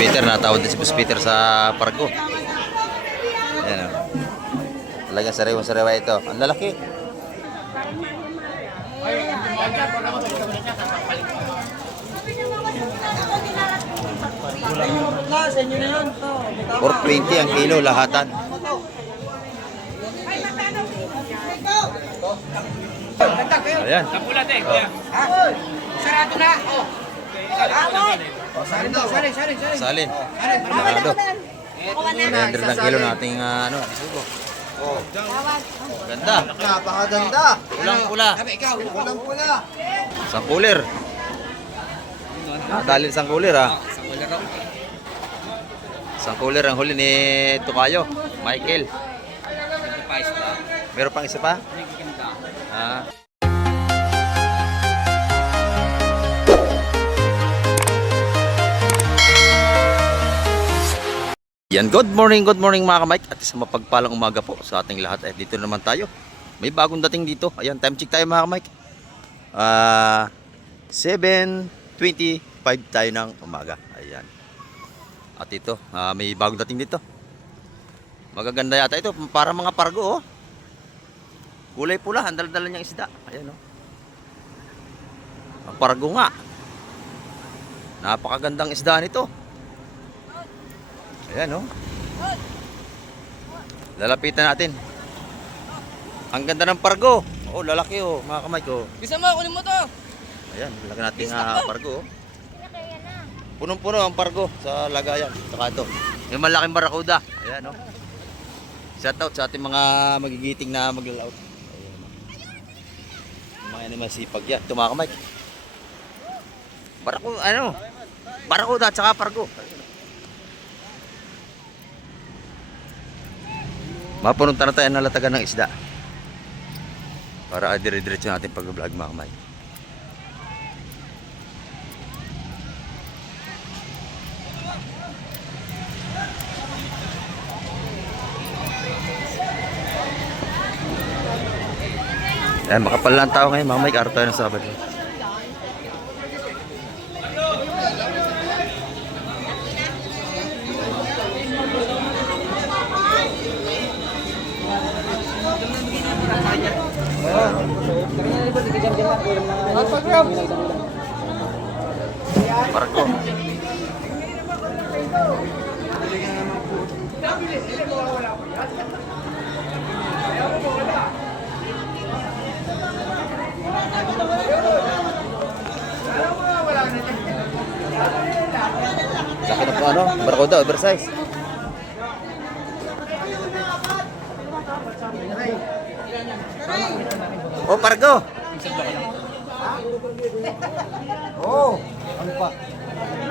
Peter, natawad din si Boss Peter sa parko. Ayan o. Talagang sariwa-sariwa ito. Ang lalaki. $4.20 ang kilo lahatan. Ayan. Sarado na. Oh. Salin. Sarado. Ayan, ng kilo nating ano, sugo. Oh. Ganda. Napakaganda. Pulang-pula. Pulang-pula. Isang cooler. Dalil isang cooler ha. Isang cooler ang huli ni Tukayo, Michael. Meron pang isa pa? Ah. Yan, good morning mga kamike. At isang mapagpalang umaga po sa ating lahat. At dito naman tayo. May bagong dating dito. Ayan, time check tayo mga kamike. 7:25 tayo ng umaga. Ayan. At ito, may bagong dating dito. Magaganda yata ito. Para mga pargo, oh. Kulay pula, handal-dala niyang isda. Ayan, oh. Ang pargo nga. Napakagandang isda nito. Ayan, oh. Lalapitan natin. Ang ganda ng pargo. Oh, lalaki, oh, mga kamay ko. Bisa mo, kunin mo to. Ayan, lagyan natin pargo, oh. Punong-puno ang pargo sa lagayan. Saka ito, yung malaking barakuda. Ayan, oh. Shout out sa ating mga magigiting na maglalaot. Ayan, oh. Mga yan ay masipag yan. Ito mga kamay. Barakuda at saka pargo. Mapunta na tayo ng latagan ng isda. Para dire-diretso natin pag-vlog mga kamay. Ayan, makapal lang tao ngayon mga kamay. Araw tayo ng Sabado. Parko. Laki na po ano? Barakuda, oversize. Oh, pargo. Oh, ano pa?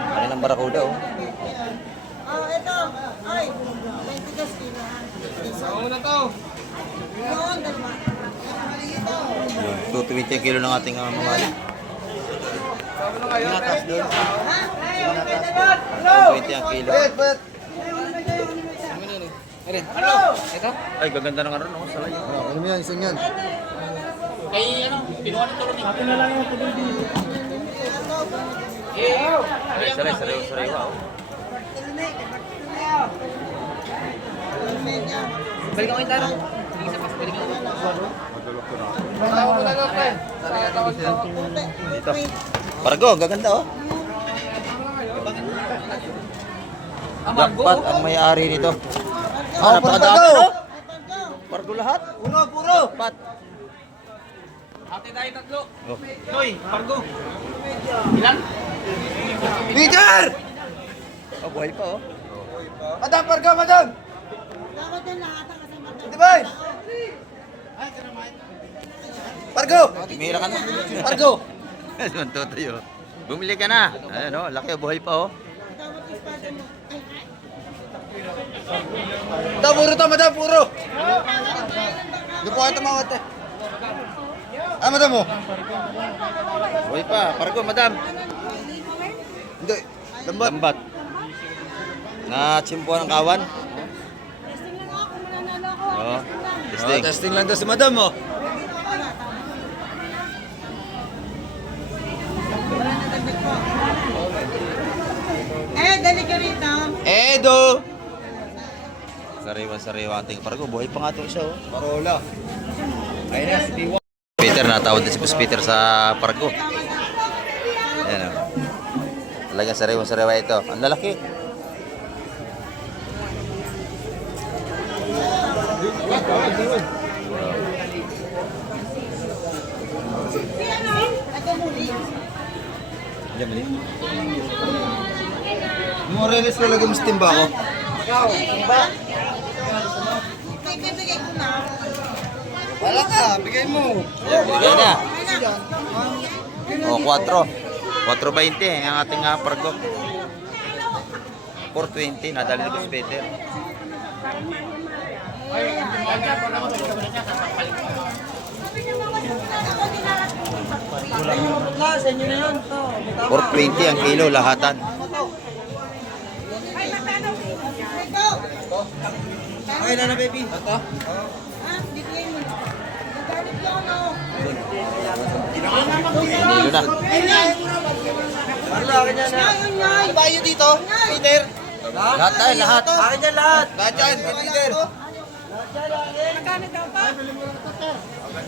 Ano ng barakuda, oh. Oh, ito. Ay, 22 kilo. Ako na to. Yun, dalawa. Yun, 220 ang kilo ng ating mamali. Pinatas doon. Ha? 220 ang kilo. Bet. Ano? Ito? Ay, gaganda ng ano, no? Salay. Ano mo yan? Isang yan. Kay ano? Pinuha ng turo ni. Ako na lang yung tubig dito. Ay, sariwa, oh. Balik ako yung tarong. Hindi isa pa. Balik ako. Dito. Pargo, gaganda, oh. Dapat ang may-ari nito. Oh, Napakadami, pargo. no? Pargo lahat. Puro. Dapat. Ate tayo tatlo. Oh. Noy, Pargo. Ilan? Peter! Oh, buhay pa, oh. Madam, parga, madam! Dapat yan lahat ang kasama. Di ba? Pargo! Tumira ka na. Pargo! Mantutoy, oh. Bumili ka na. Ayan, oh. Laki, oh. Buhay pa, oh. Dapat ispada mo. Ay, Ito, puro to, madam, puro! Hindi po kayo tumawat eh. Madam mo? Buhay pa. Pargo, madam. Hindi. Lambat. Lambat. Na-chimpuan ng kawan. testing lang ako. Mananalo ako. Oh. Testing. Testing lang daw si madam mo. Eh, dali ka rito. dito. Sariwa ating pargo. Buhay pa nga ito isa oh. Parola. Ayun na, si Tiwa. Peter, natawad din si Boss Peter sa pargo. Ayan o. Talagang sariwa ito. Ang lalaki. Moreles talaga mas timba ko. Bibigay ko na. Wala ka, bigay mo. Ayan, bigay na. O, 4. 4.20 ang ating pargo. 4.20. Nadali ni Boss Peter. Sa inyo na yun. To. 4.20 ang kilo lahatan. Okay na baby. Ito? Ah, bibigay mo na. Nagalit ko ano. Nilo na. Wala, akin yan na. Ayun nga. Ano ba yun dito? Peter? Lahat tayo, lahat. Akin yan lahat. Lahat yan, Peter. Magkano daw pa?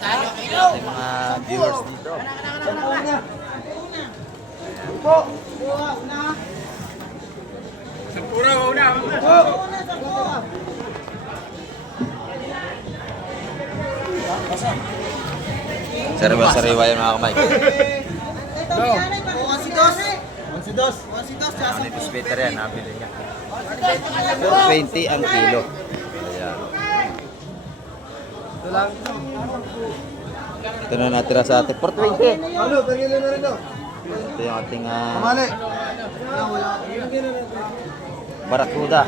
Ating mga viewers dito. Po. Una. Sampura, una. Una sa buwa. Sariwa yan mga kamay. Ito, nanay, bakit Bukas si si Dos. nanay? Bukas si Dos. Bukas si Dos. Ano yung Boss Peter yan, nabili niya. 4.20 ang kilo. Ayan. Ito lang. Ito na natira sa ating 4.20. Ano, pagkilo na rin daw. Ito yung ating Kamali. barakuda.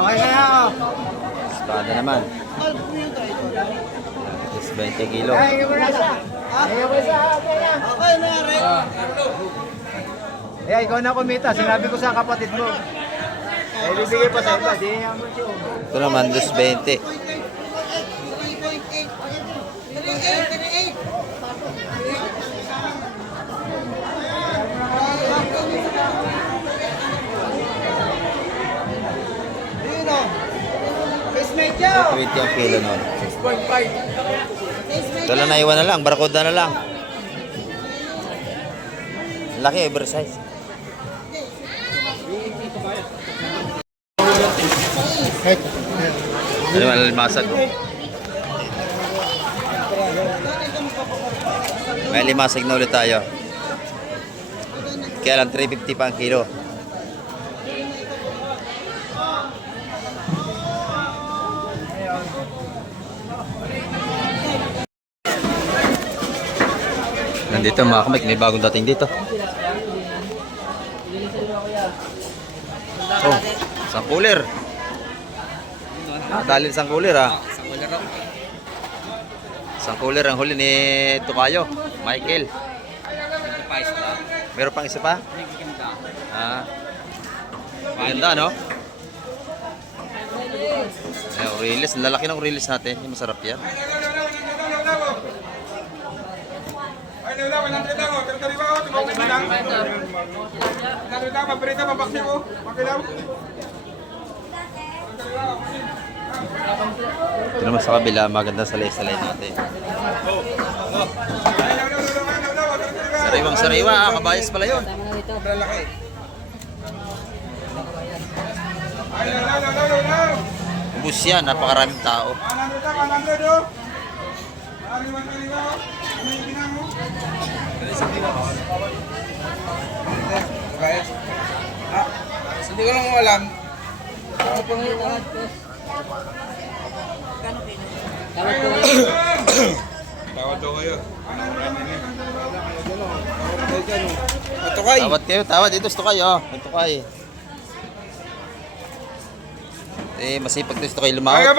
Okay na yan. Espada naman. Is 20 kilo. Okay na, Rick. Eh, ikaw na kumita. Sinabi ko sa kapatid mo. Eh, bibigay pa sa iba. Di naman siya. Ito naman, 2.20. 3.8. 3.8. Ayun o. Kismet niya. 20 ang kilo noon. 6.5. Ito lang naiwan na lang, barakuda na lang. Laki, oversize. Ano yung alimasag? May alimasag na ulit tayo. Kaya lang 350 pa ang kilo. Nandito mga kamik, may bagong dating dito. Oh, isang cooler. Dali isang cooler ha. Isang cooler ang huli ni Tukayo, Michael. Meron pang isa pa? Ah. Maganda no? Ayun, release. Lalaki ng release natin. Yung masarap yan. Ito naman sa kabila, maganda salay-salay natin. Sariwang-sariwa, kabayas pala yun. Ubus yan, napakaraming tao. Hindi ko lang alam. Tawad daw kayo. Matukay. Tawad kayo, tawad. Ito gusto kayo. Ito kayo. Eh, masipag ito gusto kayo lumawat.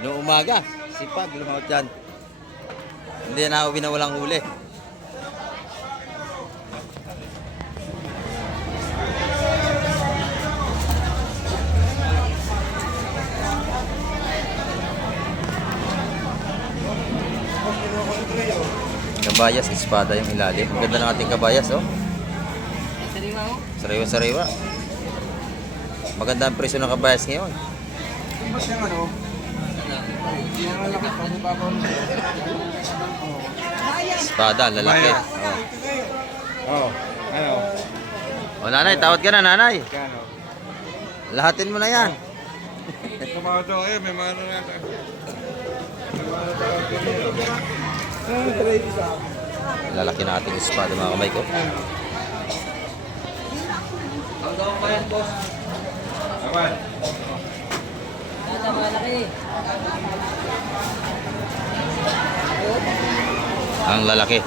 Noong umaga, sipag lumawat yan. Hindi na uwi na walang huli. kabayas, espada yung ilalim. Ang ganda ng ating kabayas, oh. Sariwa-sariwa. Maganda ang presyo ng kabayas ngayon. Mas yung ano? Yung malaki pa, may babaw mo. Espada, ang lalaki. Oo. Ano? Oh, nanay, tawad ka na, nanay. Kano? Lahatin mo na yan. Tumawad ako kayo, may mga ano nga. Lalaki na ating espada, mga kamay ko. Aman. Ang lalaki.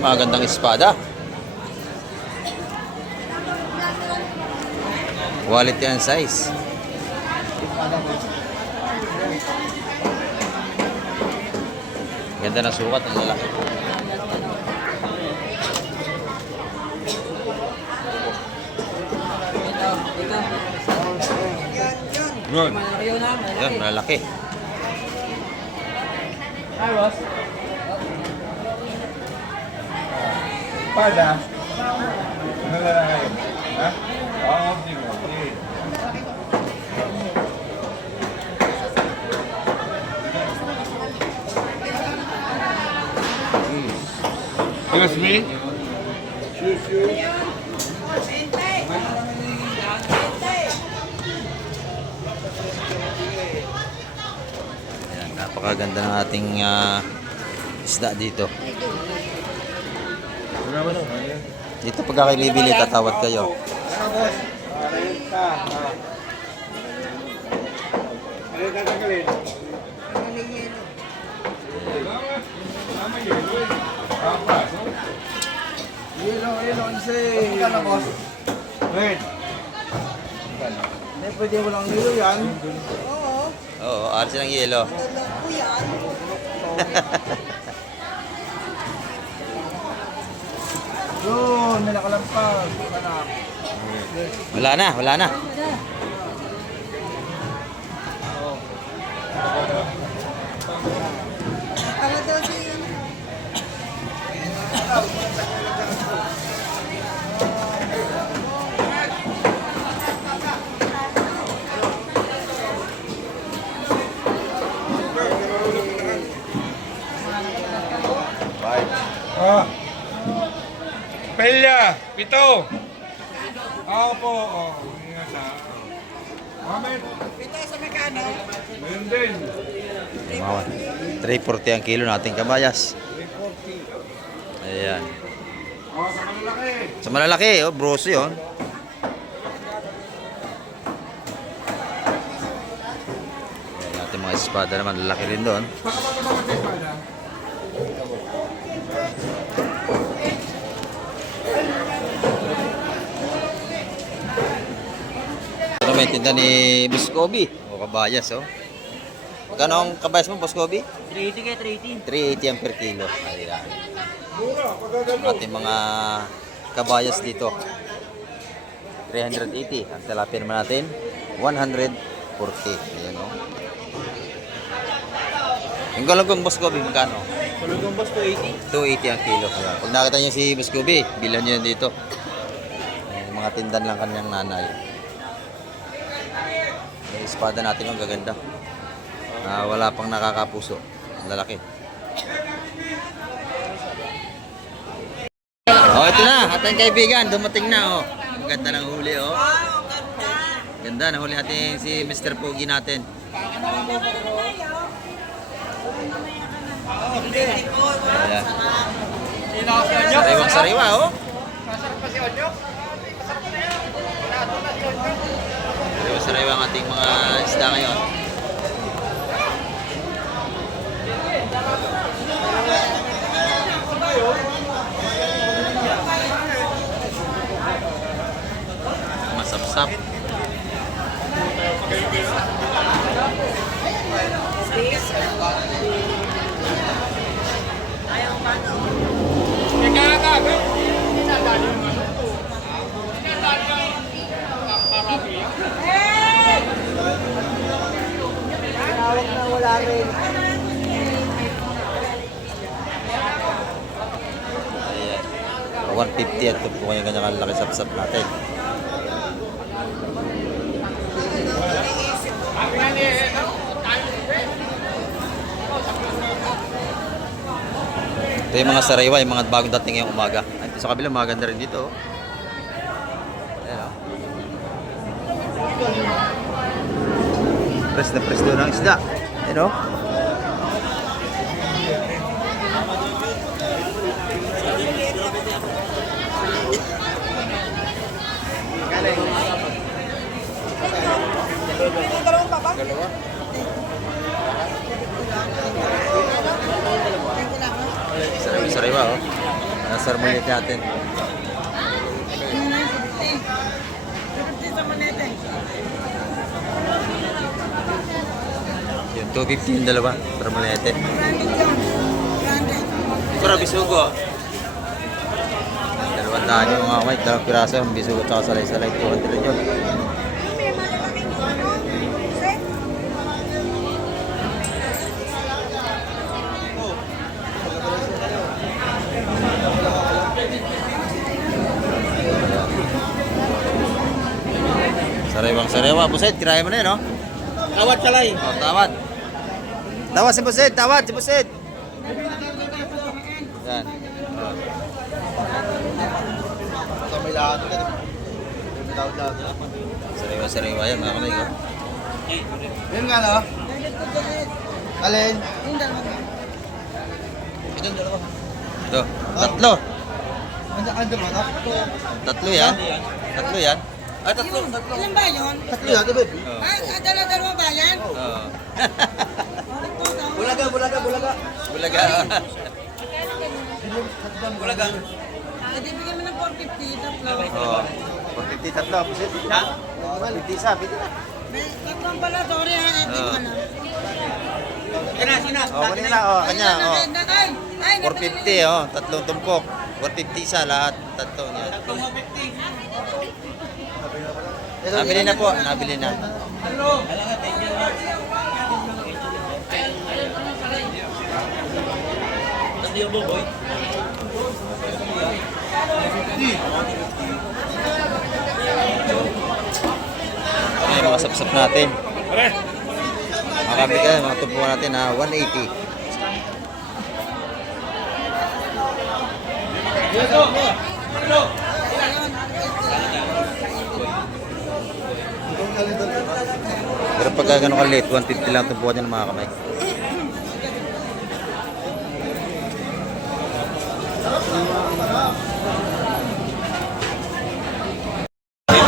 Magandang espada. Quality and size. Ganda ng sukat ng lalaki. Good. Yan, malaki. Pada. Ano na lang kayo? Ha? Oo, di mo. Sige. Excuse me? Ayan, napakaganda ng ating isda dito. Dito pagka kayo bibili, tatawad kayo. Ano, boss? 40. Ano yung tatanggalin? Yelo, onse. Magkano, boss? Red. Hindi, pwede mo lang yelo yan. Oo, alis ng yelo. Yun, nilakalampag. Anak. Wala na, wala na. Tama daw si Ah. Pelya, 7. Ako po. Oh, ingat ha. Mamet. Pito sa Mekano. Meron din. 340 ang kilo nating kabayas. 340. Ayan. Oh, sa malalaki. Sa malalaki, oh, broso yun. Ayan, ating mga espada naman, lalaki rin doon. Baka ba naman kayo pala? Ito may tinda ni Buscobi. O, kabayas, oh. Magkano ang kabayas mo, Buscobi? 380 kaya 380. 380 ang per kilo. Ayan. Mura, pagkagalo. Ating mga kabayas dito. 380. Ang tilapia naman natin, 140. Ayan, oh. Yung galagong Buscobi, magkano? Tulugong boss 280. 280 ang kilo. Ayan. Pag nakita niyo si Buscobi, bilhan niyo yan dito. Ayan, mga tindan lang kanyang nanay. Yung espada natin yung gaganda. Wala pang nakakapuso. Lalaki. Oh, ito na. Ating kaibigan, dumating na, oh. Ang ganda ng huli, oh. Ganda ng huli natin si Mr. Pogi natin. Ayan. Sariwang sariwa, oh. Sariwang sariwa ang ating mga isda ngayon. Masapsap. 150 at ito po yung kanyang laki sapsap natin. Ito yung mga sariwa, yung mga bagong dating ngayong umaga. Ay, ito sa kabila, maganda rin dito. Ayan, oh. Press na press doon ang isda. Ayan, oh. Sariwa, oh. Nasa harmonic natin. Yung 250 yung dalawa. Harmonete. Pero bisugo. Dalawang daan yung mga kamay. Dalawang piraso yung bisugo at salay-salay. 200 yun. Sariwang sariwa. Buset, kiraya mo na yun, no? Tawad kalay. Oh, tawad. Tawad si Buset, tawad si Buset. Yan. Oh. Ito may lahat ulit. Daw. Sariwa-sariwa yan, mga kamay ko. Yun nga, no? Alin? Ito, dalawa. Ito, tatlo. Ando ba? Tatlo yan. Tatlo yan. Ah, tatlo. Ilan ba yun? Tatlo yan, babe. Oh. Ay, dalawa ba yan? Oh. Bulaga. Bulaga. Bulaga. Pwede bigyan mo ng 450, tatlo. Oh. 450 tatlo, Buset. Ha? 50 isa, 50 na. Tatlong pala, sorry ha, hindi ko na. Sina. Oh, kanina na, oh, kanya, oh. Ay, 450, oh, tatlong tumpok. 450 isa lahat, tatlo niya. Nabili na po, nabili na. Ay, mga sapsap natin. Mga kabigay, mga tumpuan natin na 180. Pero pagka gano'n kalit, 150 lang tumpuan niya ng mga kamay.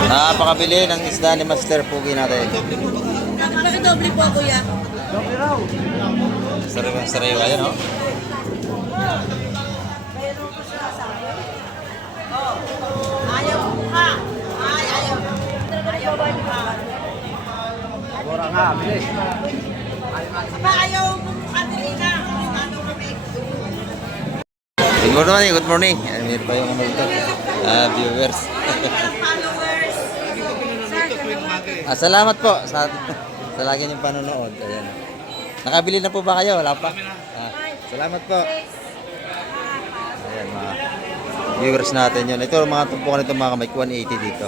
Napakabili ng isda ni Master Pugi natin. Bakit doble po, kuya? Sariwa yan, oh. Ayaw ha. Ay, ayaw. Ayaw ba niya? Bora nga, bilis. Aba, ayaw mo Adelina. Ano kami? Good morning, good morning. Meron pa yung viewers. Followers. Salamat po sa lagi niyong panonood. Ayan. Nakabili na po ba kayo? Wala pa? Salamat po. Ayan, mga viewers natin yun. Ito, mga tumpukan nito mga kamay, 180 dito.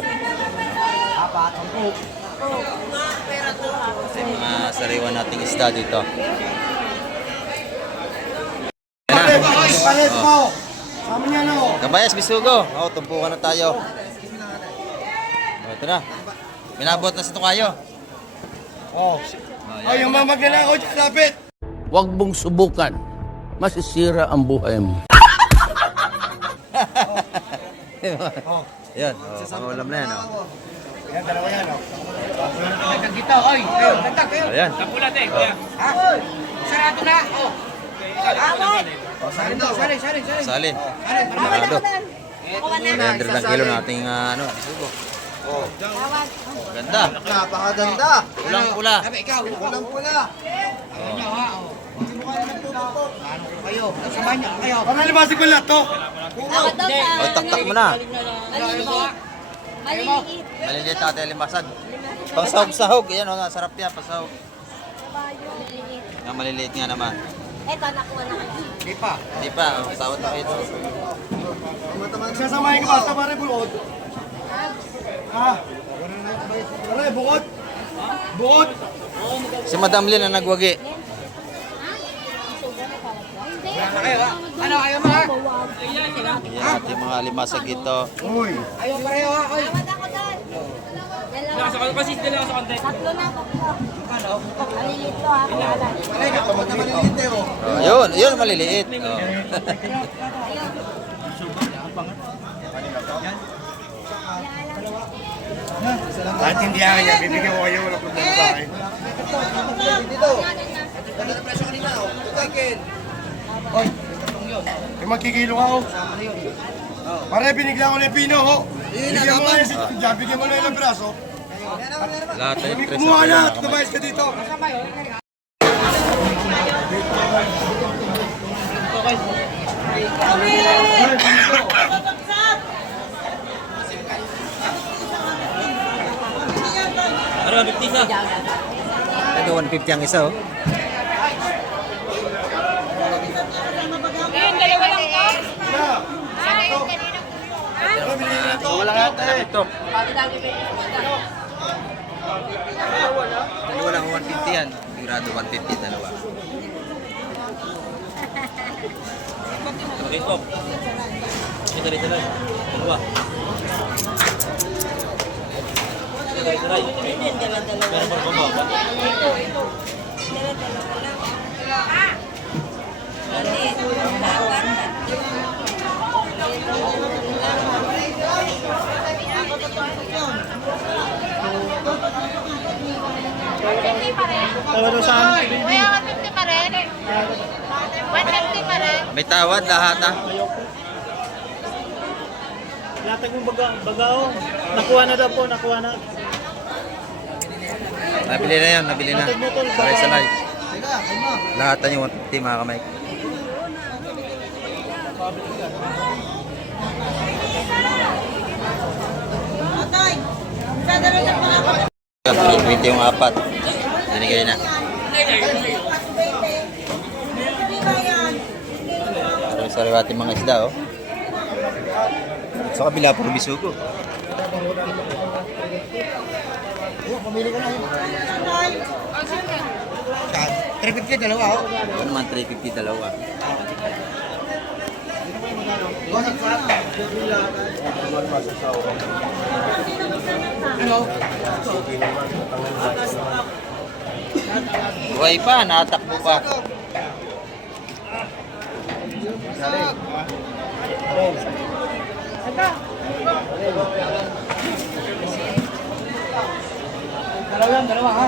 Ito yung mga sariwa nating isda dito. Ayan na. Palit mo! Sama niya, no? Kabayas, bisugo. Tumpukan na tayo. Ito na. Minabot na sa tukayo. Oh, yung mga magnanakaw dyan, lapit! Huwag mong subukan. Masisira ang buhay mo. Yan, pangulam na yan. Yan, dalawa yan, no? Nagkagita, oy. Ayan. Kapulat eh, kuya. Sarado na. Oh. Away. Salin daw, salin. Salin. Away na. 300 lang kilo nating bisugo. Oh, Ganda. napakaganda. Pulang-pula. Walang pula. Kayo, kasama niya kayo. Pamalibasin ko lahat to. O, taktak mo na. Maliliit. Maliliit natin limasan. Pangsahog-sahog. Yan o, sarap yan. Pangsahog. Nga maliliit nga naman. Eto, nakuha na kayo. Di pa. Hindi pa, tawad na kayo. Sasamahin ka ba? Sa pare bulod. Ha? Pare, bukod. Bukod. Si Madam Lynn ang nagwagi. Ano, ayaw mo ha? Yan natin mga limasag ito. Uy. Ayaw pareho ha. Uy. Tawad ako doon. Tatlo na, tatlo. Maliliit to ha, kilala. Pare, kapag na maliliit eh oh. Oh, yun maliliit. Oh. Kahit hindi kaya, bibigyan ko kayo, wala problema sa akin. Dito. Dito na presyo kanina oh. Ken. Oy. May magkikilo ka oh. Pare, binigyan ko na yung pino oh. Bigyan mo nga yung sitidya, bigyan mo na yung braso. Lahat tayo May tres kumuha na at na tumayos ka dito. Ano, 50 sa? Ito 150 ang isa oh. Wala nga tayo. Ito. Dalawa lang 150 yan. Sigurado 150 dalawa. Ito. Ito rin lang. Dalawa. Ito rin lang. Meron pa ba ba? Kuya, 150 pa rin. 150 pa rin. May tawad lahat ah. Latag yung bagaw. Nakuha na daw po, nakuha na. Nabili na yan, nabili na. Sabay-sabay. Lahat yung 150 mga kamay. Atay, sadalo sa mga 20 yung apat. Binigay na. Sariwati mga isda oh. Sa kabila puro bisugo. Pamili ka na yun. 350 dalawa oh. Ito naman 350 dalawa. Ano? Buhay pa, natakbo pa. Dalawa ha.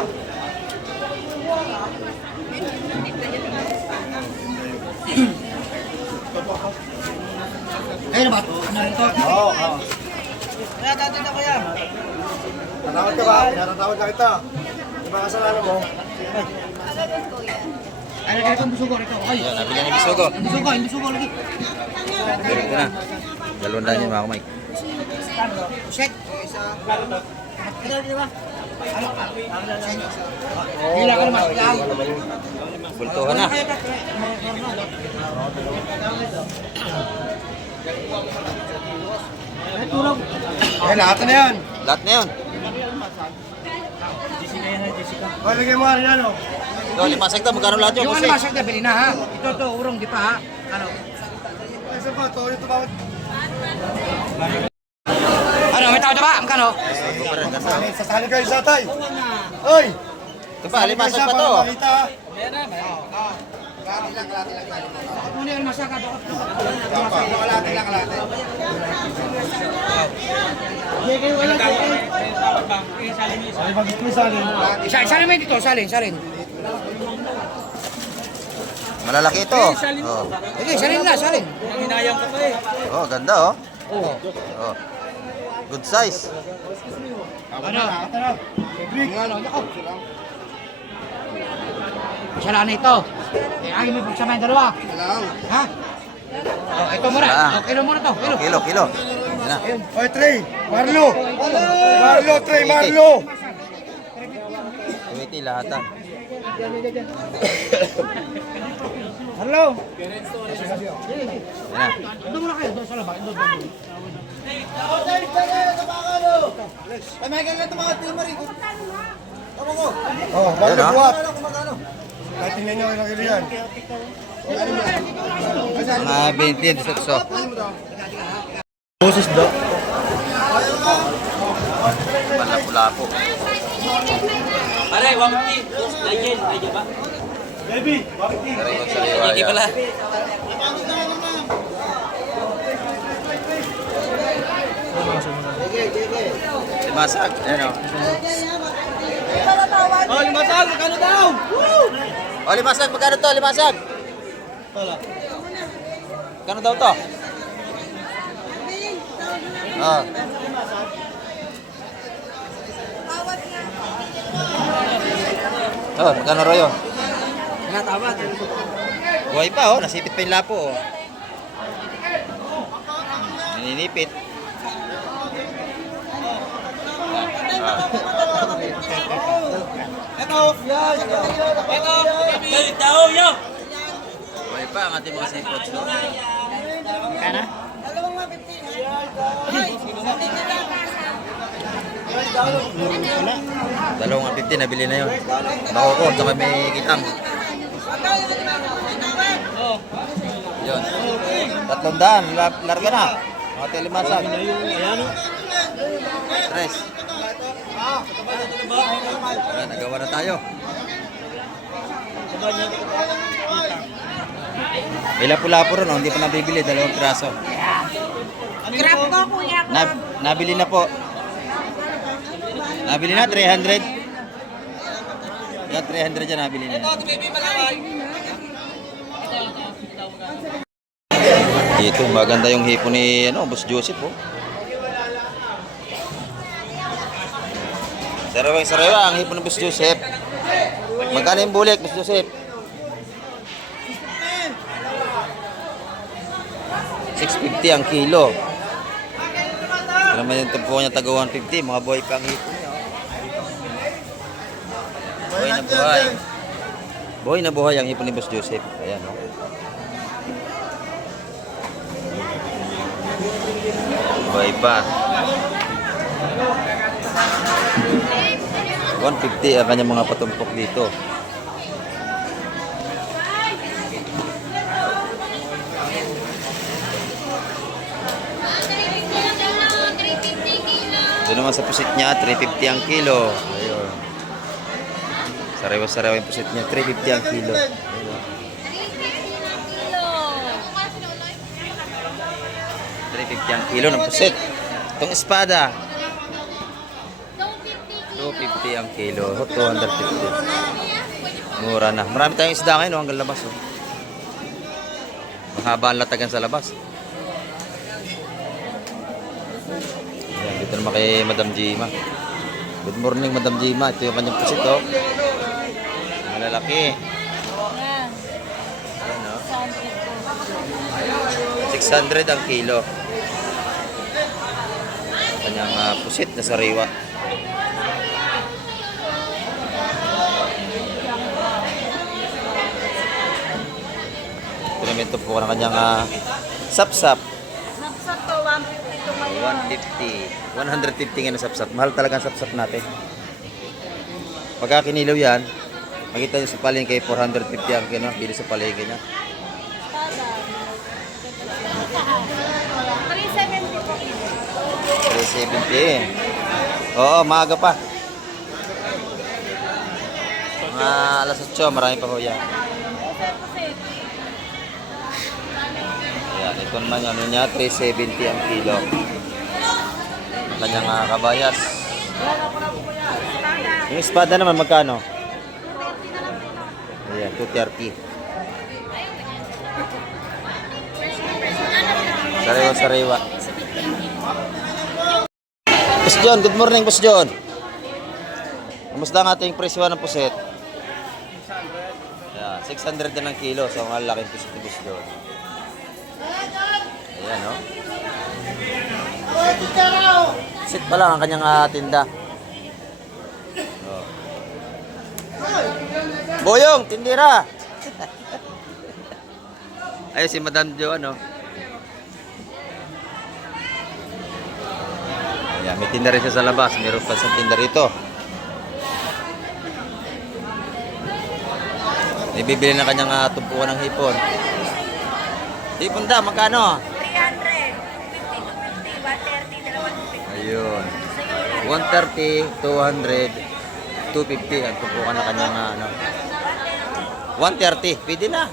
Ayun ba? Ano rin to? Oo. Kaya dati na kuya. Tatawad ka ba? Pinatatawad na kita. Di ba kasalanan mo? Ano dito ang busugo rito? Okay. Yan, nabili na yung bisugo. Yung busugo lagi. Ito na. 200 yun mga kamay. Check. Ito di ba? Ano? Hila ka naman. Lang. Bultuhan na. Eh, lahat na yan. Lahat na yun. O, lagay mo rin ano. Ikaw, limasag daw. Magkano lahat yun? Yung Kasi ano masag na, bili na ha. Ito, urong di pa ha. Ano? Isa pa, to, ito ba? Ano, may tao na ba? Magkano? Sasali kayo sa tay. Oy! ito pa, limasag pa to. Makita ha. Ano yung masaka? Kalate lang, kalate. Wala kayo. Ay, bakit mo salin? Salin mo dito, salin. Malalaki ito. Oh. Sige, salin na, salin. Oh, ganda oh. Oh. Good size. Ano? Sala na ito. Eh, ayaw mo pagsama yung dalawa. Ha? Oh, ito muna. Sala. Oh, kilo muna to. Kilo. Kilo. Yan na. Oy, Trey. Marlo. Marlo, Trey, Marlo. 20 lahat ah. Hello. Ayan na. Oh, Ayan, bakit ah. buhat? Kahit tingnan nyo ilang kilo yan. Mga 20 yan, disokso. Boses daw. Malapu-lapo. Pare, 150. Nigel, Nigel ba? Sariwa-sariwa Hindi yan. pala. Limasag. Ayan o. Oh, limasag, magkano daw? O, limasag. Magkano to? Limasag. Magkano daw to? Ah. Oh, magkano rayo? Buhay pa oh, nasipit pa yung lapo oh. Naninipit. Ah. Tao, yo! Buhay pa ang ating mga seafood no? Dalawang 50 nabili na yun. Bako ko, tsaka may kitang. Yun. 300, larga na. Mga telimasag. Tres. Ayan, nagawa na tayo. May lapu-lapu ron, oh. Hindi pa nabibili, 2 piraso. Grab ko, kuya. Nabili na po. Nabili na, 300. Yan, 300 yan nabili na. Dito, maganda yung hipo ni Boss Joseph. Oh. Sariwa ang hipo ni Boss Joseph. Magkano yung bulik, Boss Joseph? 650 ang kilo. Pero naman yung tempo niya taga 150, mga buhay pa ang hipo niya. Oh. Buhay na buhay. Buhay na buhay ang hipo ni Boss Joseph. Ayan, oh. Buhay pa. 150 ang kanyang mga patumpok dito. Ito naman sa pusit niya, 350 ang kilo. Ayun. Sariwa-sariwa yung pusit niya, 350 ang kilo. Ayun. 350 ang kilo ng pusit. Itong espada, 250 ang kilo, 250. Mura na. Marami tayong isda ngayon, hanggang labas. Oh. Mahaba ang latagan sa labas. Ayan, dito naman kay Madam Jima. Good morning, Madam Jima. Ito yung kanyang pusit, oh. Malalaki. Ayan, oh. 600 ang kilo. Kanyang pusit na sariwa. Pinamento po ng kanyang sap-sap. Sapsap to, 150 to ngayon. 150 nga na sap-sap. Mahal talaga ang sap-sap natin. Pagka kinilaw yan, makita nyo sa palengke 450 ang kilo. Bili sa palengke niya. 370 po. 370. Oo, maaga pa. Mga alas 8, marami pa ho yan. Ayan, ito naman ano niya, 370 ang kilo. Kanyang kabayas. Yung espada naman, magkano? Ayan, 230. Sariwa-sariwa. Boss John, good morning, Boss John. Kamusta ang ating presyo ng puset? 600 na ng kilo. So, ang laking puset ni Boss John. Ayan, no? Puset pa lang ang kanyang tinda. Oh. Boyong, tindira! Ay, si Madam Jo, ano? Ayan, may tinda rin siya sa labas. Meron pa sa tinda rito. May bibili na kanyang tumpukan ng hipon. Hipon da, magkano? 300. 50 to 50. 130, 250. Ayun. 130, 200, 250. Ang tumpukan na kanyang ano. 130. Pwede na.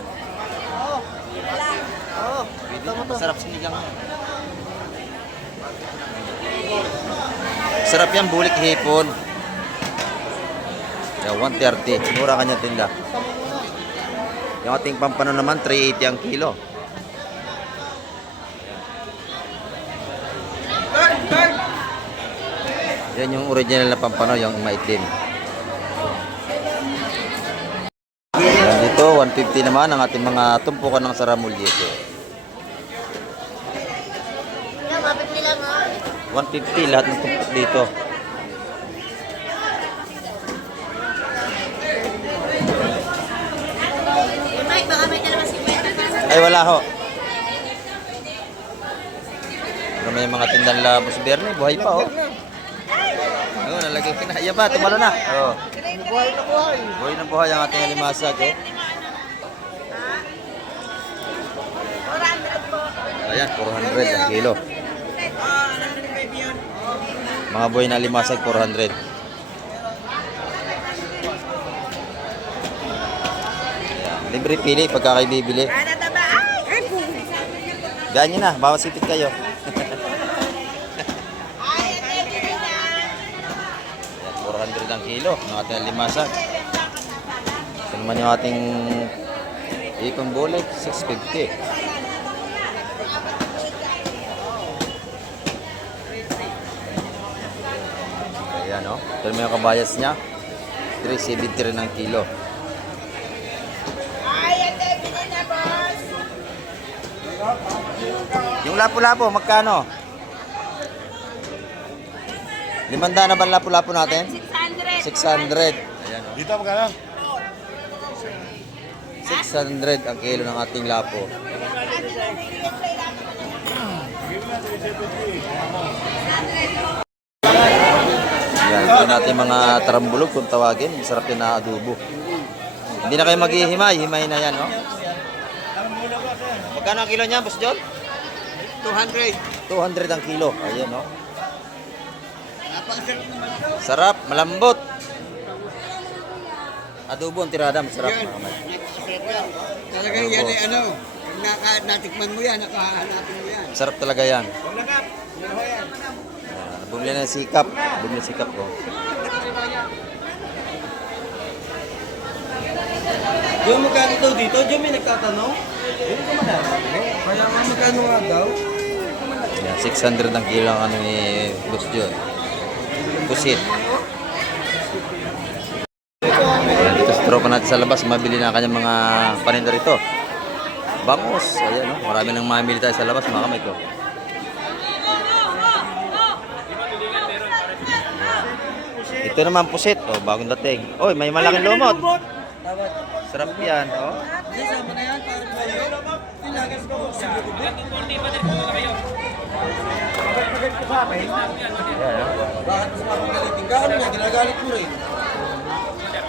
Oo. Pwede na. Masarap sinigang. Sarap yan, bulik hipon. Yeah, 130. Mura kanya tinda. Yung ating pampano naman, 380 ang kilo. Yan yung original na pampano, yung maitim. Yan dito, 150 naman ang ating mga tumpukan ng saramulyete. Yan, mapit nila mo. 150 lahat ng tumpok dito. Mike, baka may dalawa 50. Ay, wala ho. Pero may mga tindan labos Bernie, buhay pa oh. Ayun, nalagay ka na. Ayan pa, tumalo na. Oh. Buhay na buhay. Buhay na buhay ang ating alimasag oh. 400 po. Ayan, 400 ang kilo. Mga buhay na alimasag, 400. Ayan, libre pili pagka kayo bibili. Ano na ba? Ay! Ganyan na, bawas sipit kayo. Ay, ang bibili na. Ayan, 400 ang kilo ng ating alimasag. Ito naman yung ating ikong bulik, 650. Ayan o. Ito naman yung kabayas niya. 370 rin ang kilo. Ay, ang bibili na, boss. Yung lapu-lapu, magkano? 500 na ba ang lapu-lapu natin? 600. 600. Ayan o. Dito magkano? 600 ang kilo ng ating lapo. Yan, ito natin mga tarambulog kung tawagin. Masarap yun na adobo. Hindi na kayo maghihimay. Himay na yan, no? Magkano ang kilo niya, Boss John? 200. 200 ang kilo. Ayan, no? Sarap, malambot. Adobo ang tirada, masarap. Talagang yan ay ano, natikman mo yan, nakahanapin mo yan. Sarap talaga yan. Bumili na ng sikap. Bumili ng sikap ko. Yung magkano daw dito? Diyan may nagtatanong? Kaya nga magkano nga daw? Yan, 600 ang kilo ang ano ni Boss John. Pusit. Ayan, dito sa tropa natin sa labas, mabili na kanyang mga paninda rito. Bangus. Ayan, no? Marami nang mamili tayo sa labas, mga kamay ko. Ito naman pusit. Oh, bagong dating. Oy, may malaking lumot. Sarap yan, oh. Sama na yan, parang sa'yo. Tinagas ko sa Ayan, oh. Bakit mas mapagalitin ka? Ano niya, ginagalit mo rin.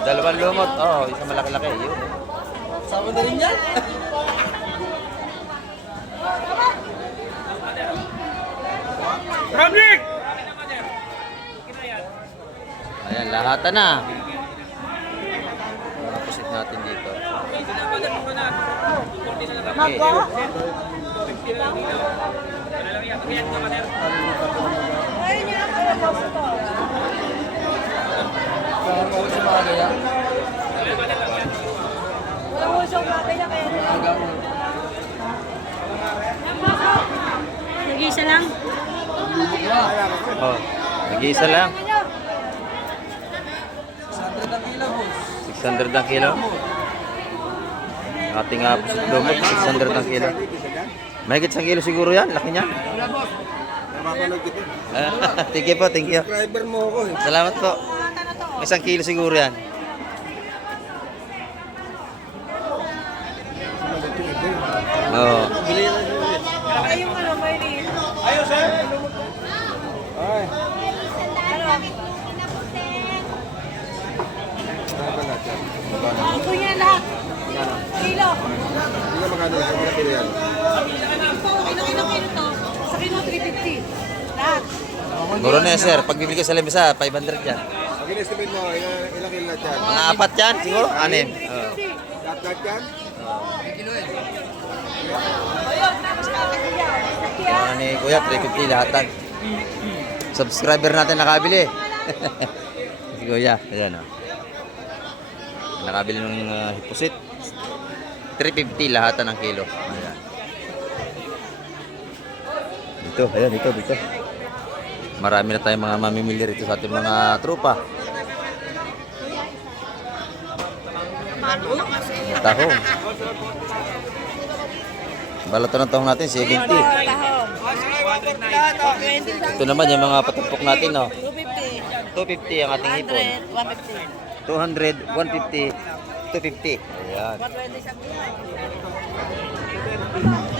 Dalawang lumot. Oh, isang malaki-laki. Yun. Sama na rin yan. Ayan, lahatan na. Mga pusit natin dito. Okay. Nag-isa lang. Oh, nag-iisa lang. 600 ang kilo. Ang ating pusit lumot, 600 ang kilo. Mahigit 1 kilo siguro yan, laki niya. Thank you po, thank you. Driver mo ako eh. Salamat po. 1 kilo siguro yan. Oo. Kuya lahat. Kilo. Kilo to. Sa kilo 350. Lahat. Muro na yan, sir. Pag bibili ka sa lamesa, 500 yan. Pag in-estimate mo, ilang kilo na dyan? Mga 4 yan, siguro? 6. Oo. Lahat yan? Mga ni Kuya, 350 lahatan. Subscriber natin nakabili. Si Kuya, ayan o. Nakabili ng hipusit. 350 lahatan ng kilo. Ayan. Dito, ayan, dito. Marami na tayong mga mamimili rito sa ating mga tropa. Tahong. Balato ng tahong natin, 70. Ito naman yung mga patumpok natin, no? 250 ang ating hipon. 200, 150, 250. Ayan.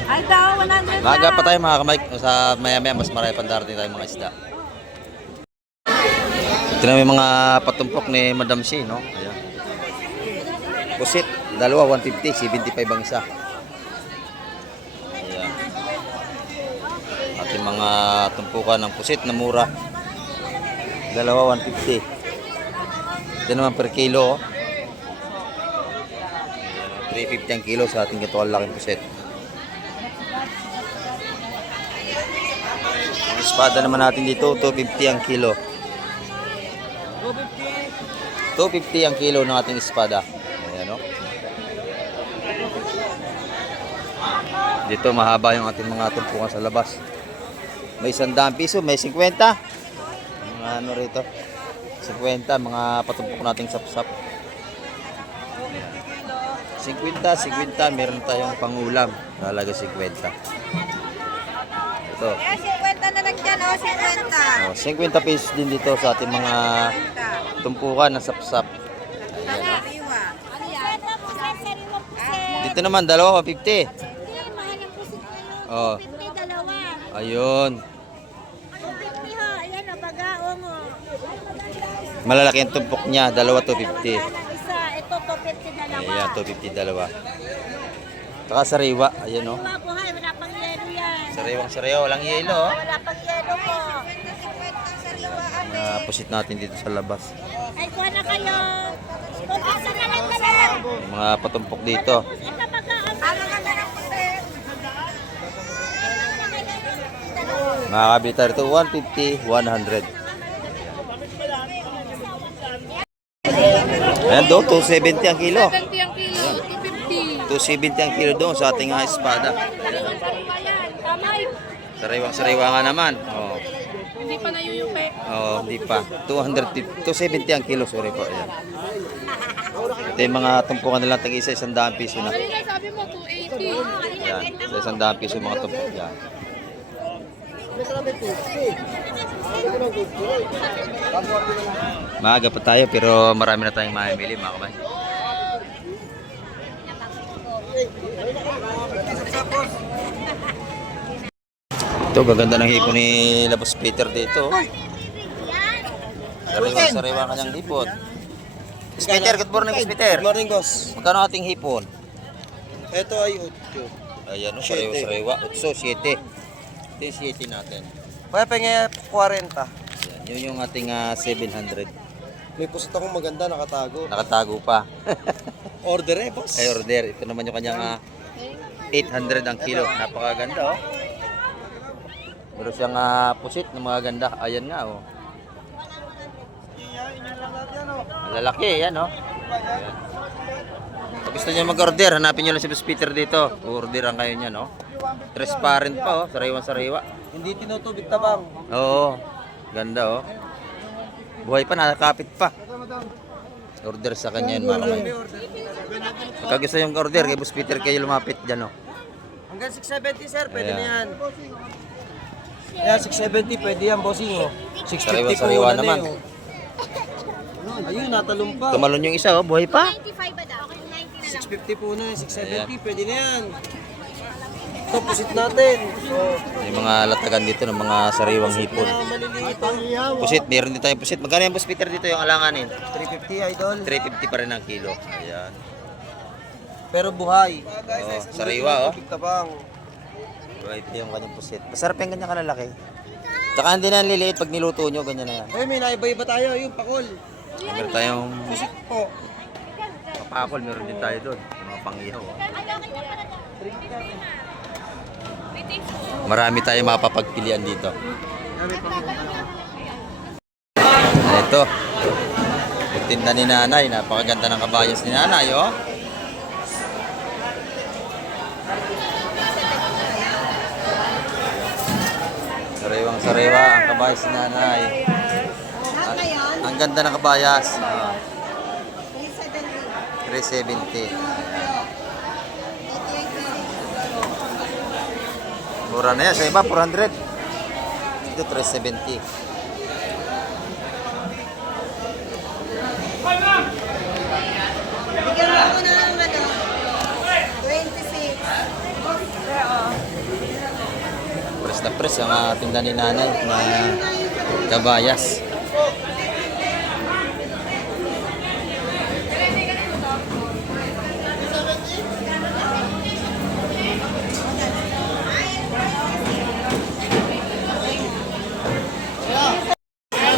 Ay daw, 100 Maaga pa tayo mga kamay. Sa maya-maya, mas marami pang darating tayong mga isda. Ito na yung mga patumpok ni Madam C, no? Ayan. Pusit, dalawa, 150, 75 ang isa. Ayan. Ating mga tumpukan ng pusit na mura. Dalawa, 150. Ito naman per kilo, oh. 350 ang kilo sa ating ito laking pusit. Ang espada naman natin dito, 250 ang kilo. 250 ang kilo ng ating espada. Ayan, oh. Dito mahaba yung ating mga tumpukan sa labas. May 100 piso, may 50. Mga ano rito? 50, mga patumpok nating sapsap. 50, meron tayong pangulam. Halaga 50. Ito. Kaya 50 na lang dyan, oh, 50. Oh, 50 pesos din dito sa ating mga tumpukan ng sapsap. Ayan, oh. Ano yan? Dito naman, dalawa, 50. Hindi, mahal ang pusit ngayon. Oh. 50, dalawa. Ayun. 50 ho, ayan o, bagaong o. Malalaki ang tumpok niya, dalawa, 250. Yan ang isa, ito 250, dalawa. Ayan, 250, dalawa. Saka sariwa, ayan, oh. Wala po ha, wala pang yelo yan. Sariwang-sariwa, walang yelo, oh. Wala pang yelo po. 50 sariwa Pusit natin dito sa labas. Ay, kuha na kayo. Kung isa na lang na lang. Yung mga patumpok dito. Ito bagaong. Ano ka na lang pusit? Makakabili tayo ito, 150, 100. Ayan doon, 270 ang kilo. 70 ang kilo, 250. 270 ang kilo doon sa ating espada. Sariwang-sariwa nga naman. Oh. Hindi pa nayuyupi. Oh, hindi pa. 270 ang kilo, sorry po. Ayan. Ito yung mga tumpukan nila tag-isa, 100 piso na. Kanina sabi mo 280. Ayan, sa 100 piso yung mga tumpok dyan. Maaga pa tayo pero marami na tayong mamimili mga kamay. Ito, gaganda ng hipon ni Labos Peter dito. Sariwa kanyang hipon. Miss Peter, good morning, Miss Peter. Good morning, boss. Magkano ating hipon? Ito ay 8. Ayan, no, sariwa. 8, 7. Ito yung 7 natin. Kaya pengen 40. Ayan, yun yung ating 700. May pusit akong maganda, nakatago. Nakatago pa. Order boss. Ay, order. Ito naman yung kanyang 800 ang kilo. Napakaganda, oh. Meron siyang pusit na mga ganda. Ayan nga, oh. Lalaki, yan, oh. Ayan. Kung gusto niyo mag-order, hanapin niyo lang si Boss Peter dito. Orderan kayo niya, no? Transparent pa, oh. Sariwa-sariwa. Hindi tinutubig tabang. Oo. Ganda, oh. Buhay pa, nakakapit pa. Order sa kanya yun, mga kamay. Pagka gusto yung order, kay Boss Peter kayo lumapit dyan, oh. Hanggang 670 sir, pwede Ayan. na yan. Yeah, 670 pwede yan, bossing. Oh. 650 Sariwa po naman. Oh. Ayun, natalong pa. Tumalon yung isa, oh. Buhay pa. 95 ba daw? 90 na lang. 650 po na, 670 pwede na yan. Ito, pusit natin. May mga latagan dito ng mga sariwang hipon. Pusit, meron din tayong pusit. Magkano yung Peter dito yung alanganin? 350 idol. 350 pa rin ang kilo. Ayan. Pero buhay. Oh, sariwa oh. Tabang. Right, ito yung kanyang pusit. Masarap yung ganyan kalalaki. Tsaka hindi na liliit pag niluto nyo, ganyan na yan. Eh, may naiba-iba tayo. Yung pakol. Meron tayong Pusit po. papakol, meron din tayo doon. Yung mga pangihaw. Oh. Marami tayong mapapagpilian dito. Ito. Tinda ni nanay. Napakaganda ng kabayas ni nanay, oh. Sariwang-sariwa ang kabayas ni nanay. Ang ganda ng kabayas. 370. Mura na yan. Sa iba, 400. Ito, 370. Bigyan mo ako ng ano, 26. Press na press ang tinda ni nanay na kabayas.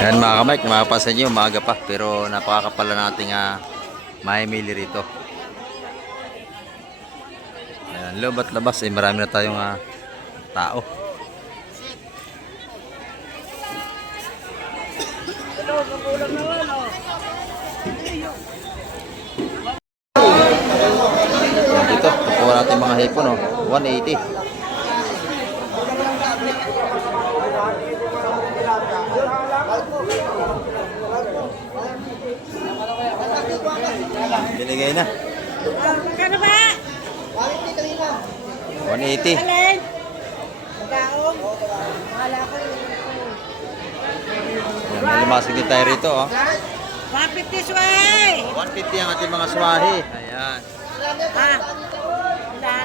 Ayan mga kamay, mapapansin nyo, maaga pa, pero napakakapala nating mahimili rito. Ayan, loob at labas, marami na tayong tao. Dito, kukuha natin mga hipon, 180. Binigay na. Magkano ba? 180. Alin? Magkaon? Wala ko Yan, may limasig din tayo rito. 150 sway! 150 ang ating mga swahe. Ayan. Ha? Wala.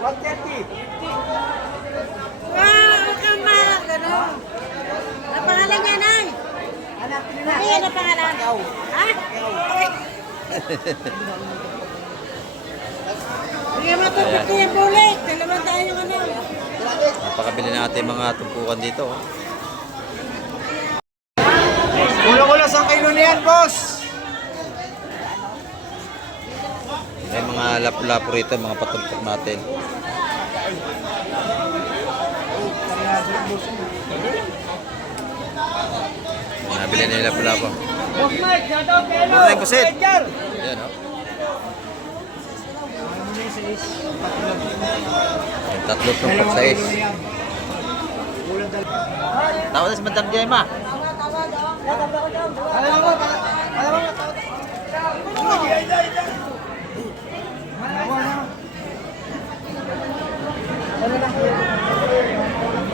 150. Wow, kama! Gano'n. Ang pangalan niya, Nay? Ano ang pangalan? Ha? Hindi mo ito yung bulik. Dalaman tayo yung ano. Napakabili na ating mga tumpukan dito. Kulang-kulang ang kilo na yan, boss. May mga lapu-lapu rito, mga patumpok natin. Nabili na yung lapu-lapu. Mura na yung pusit. Ayan, Yung tatlo tumpok sa is. Tawad na si Madam Jema.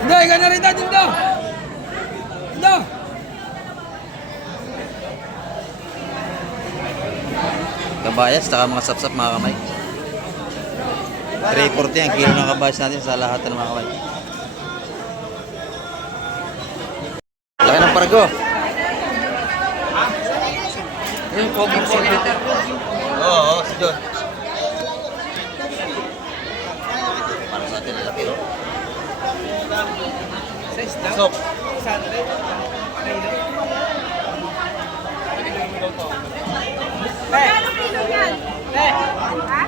Hindi, gana rin natin ito. Ito. Kabayas, saka mga sapsap mga kamay. 340 ang kilo ng kabayas natin sa lahat ng mga kamay. Laki ng pargo. Yung pogi po dito. Oo, si John. Para sa atin lalaki, no? Sok. Magkano kilo yan? Ha?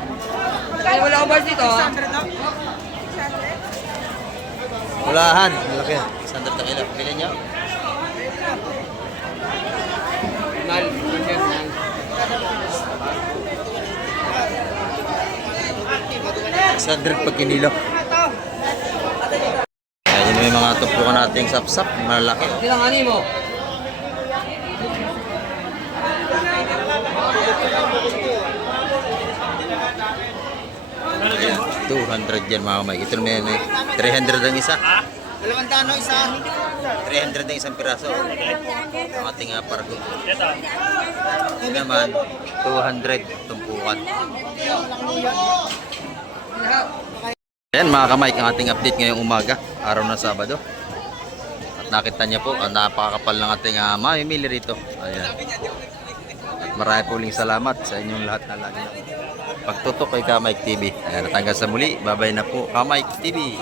Ay, wala ko ba dito? Ulahan, malaki. 100 na kilo. Bilhin nyo? Nal. $100 pag kinilo. Ayan yung may mga tumpukan nating sapsap, malaki. Ilang ani mo? Ayan, 200 yan mga kamay. Ito naman may 300 ang isa. Dalawang dano isa. 300 ang isang piraso. Ang ating pargo. Ito naman, 200 tumpukan. Ayan mga kamay, ang ating update ngayong umaga, araw ng Sabado. At nakita niya po, ang napakakapal ng ating mamimili rito. Ayan. At marami po uling salamat sa inyong lahat na lagi pagtutok kay Kamike TV. Ayan, at hanggang sa muli, babay na po Kamike TV.